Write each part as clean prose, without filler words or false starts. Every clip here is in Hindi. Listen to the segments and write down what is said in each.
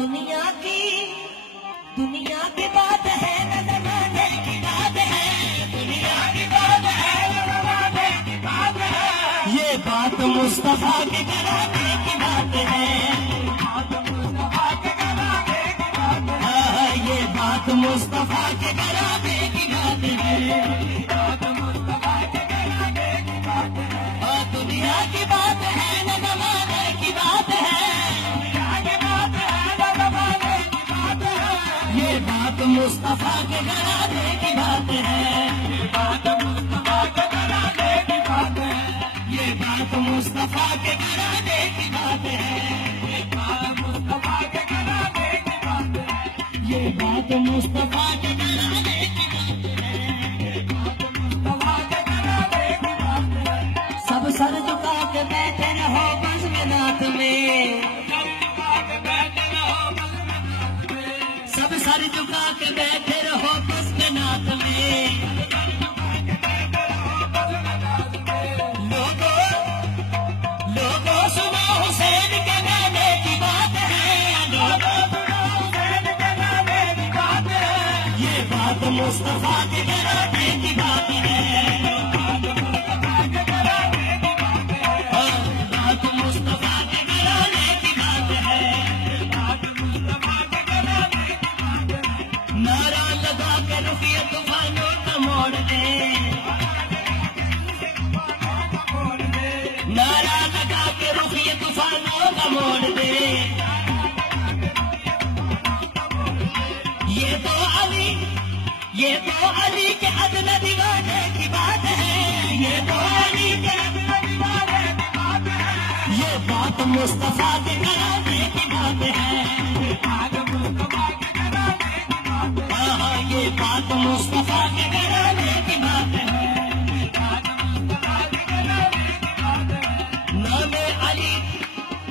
दुनिया की बात है न जमाने की बात है, दुनिया की बात है न जमाने की बात है। ये बात मुस्तफा के घराने की बात है, बात मुस्तफा के घराने की बात है। ये बात मुस्तफा के घराने की बात है, बात मुस्तफा के घराने की बात है। दुनिया की बात है न जमाने की बात है, ये बात मुस्तफा के घराने की बात है, बात मुस्तफा के घराने की बात है। ये बात मुस्तफा के घराने की बात है, बात मुस्तफा के घराने की बात है। ये बात मुस्तफा के घराने की बात है, बात मुस्तफा के घराने की बात है। सब सर झुका के बैठे रहो बस में नात में, सब सर झुका के बैठे रहो बस के नाथ में। लोगों सुनो हुसैन के गाने की बात है, लोगों सुनो हुसैन के गाने की बात है। ये बात मुस्तफा के घराने की बात है, बात मुस्तफा के घराने की बात है। बात मुस्तफा के घराने की बात है, बात मुस्तफा के घराने की बात है। नारा लगा के रुकिए तूफानों का मोड़ दे, नारा लगा के रुकिए तूफानों का मोड़ दे। ये तो अली के अदना दीवाने की बात है, ये तो अली के अदना दीवाने की बात है। ये बात मुस्तफा के घराने की बात है, बात मुस्तफा के घराने की बात है। ये बात मुस्तफा के घराने की बात है, बात मुस्तफा के घराने की बात है।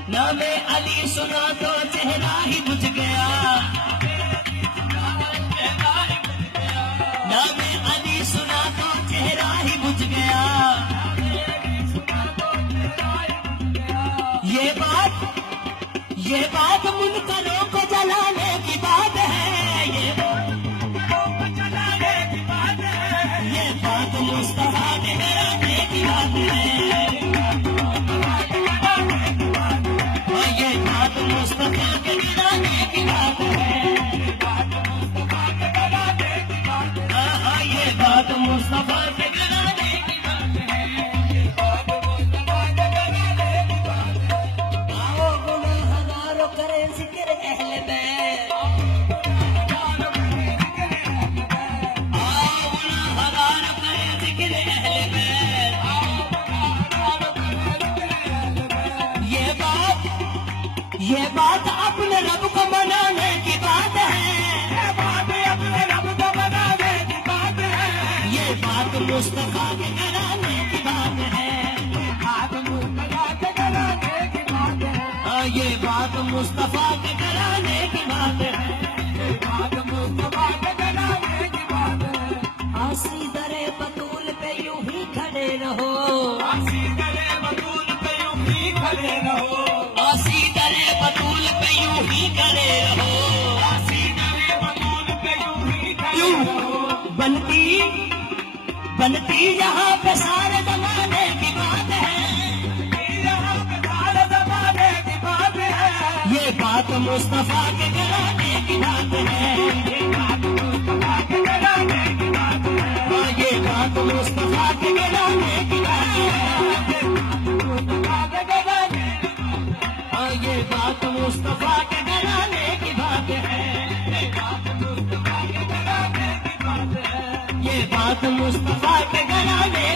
नामे अली सुना तो चेहरा ही बुझ गया, नामे अली सुना तो चेहरा ही बुझ गया। ये बात मुनकरों को जलाने की बात है, ये बात मुस्तफा के घराने की बात है, ये बात मुस्तफा के घराने की बात है, ये बात मुस्तफा के घराने की बात है। आओ गुनाहगारों करें जिक्र अहले बैत, ये बात अपने रब को मनाने की बात है, ये बात अपने रब को मनाने की बात है। ये बात मुस्तफा के घराने की बात है, बात मुस्तफा के घराने की बात है। ये बात मुस्तफा के घराने की बात है, बात मुस्तफा के घराने की बात है। आसी दरे बतूल पे यूं ही खड़े रहो, आसी दरे बतूल पे यूं ही खड़े रहो, आसी दरे बतूल पे यूं ही खड़े रहो, आसी दरे बतूल पे यूं ही खड़े रहो। बनती यहाँ पे सारे जमाने की बात है, यहाँ पे सारे जमाने की बात है। ये बात मुस्तफा के घराने की बात है, ये बात मुस्तफा के घराने की बात है। ये बात मुस्तफा के घराने की बात है, ये बात मुस्तफा के घराने की बात है, ये बात मुस्तफा के घराने